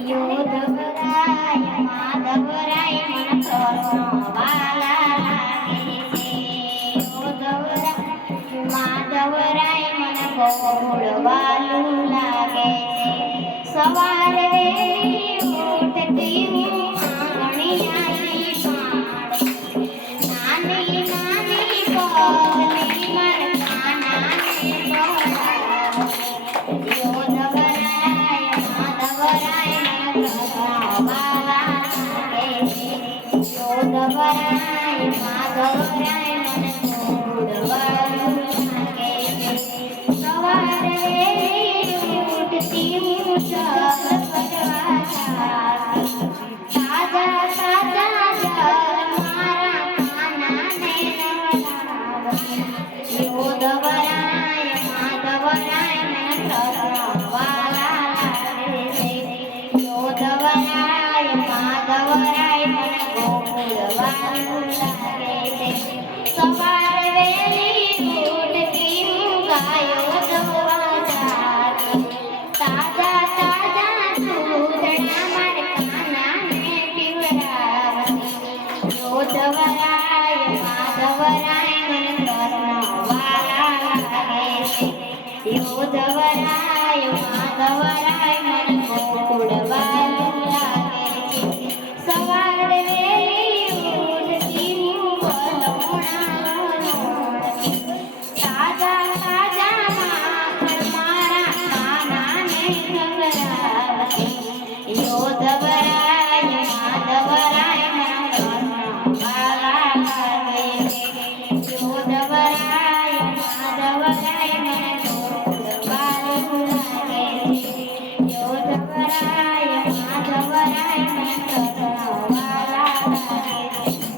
યોધવરાય માધવરાય મન કૃષ્ણ વાલા લાગે છે. યોધવરાય માધવરાય મન ગોકુળ વાલું લાગે છે. સવારે ઉઠતી હું આંગણિયાની પાડે, નાની નાની પગલી મારા કાનાને બોલાવે. યોધવરાય માધવરાય મન કૃષ્ણ વાલા લાગે છે. યોધવરાય માધવરાય મન ગોકુળ વાલું લાગે છે. સવારે ઉઠતી હું જપ કરવા જાતી, તાજા તાજા જળ મારા કાનાને નવડાવતી. યોધવરાય માધવરાય મન કૃષ્ણ વાલા લાગે છે. યોધવરાય માધવરાય મન ગોકુળ વાલું લાગે છે. સવારે વહેલી ઉઠતી હું ગાયો દોવા જાતી, તાજા તાજા દૂધણા મારા કાનાને પીવડાવતી. યોધવરાય માધવરાય મન કૃષ્ણ વાલા લાગે છે. યોધવરાય માધવરાય મન ગોકુળ વાલું લાગે છે. સવારે વહેલી ઉઠતી હું વલોણા વલોણતી, તાજા તાજા માખણ મારા કાનાને ખવડાવતી. યોધવરાય માધવરાય મન કૃષ્ણ વાલા લાગે છે. યોધવરાય માધવરાય મન ગોકુળ વાલું લાગે છે. યોધવરાય માધવરાય મન કૃષ્ણ વાલા લાગે છે.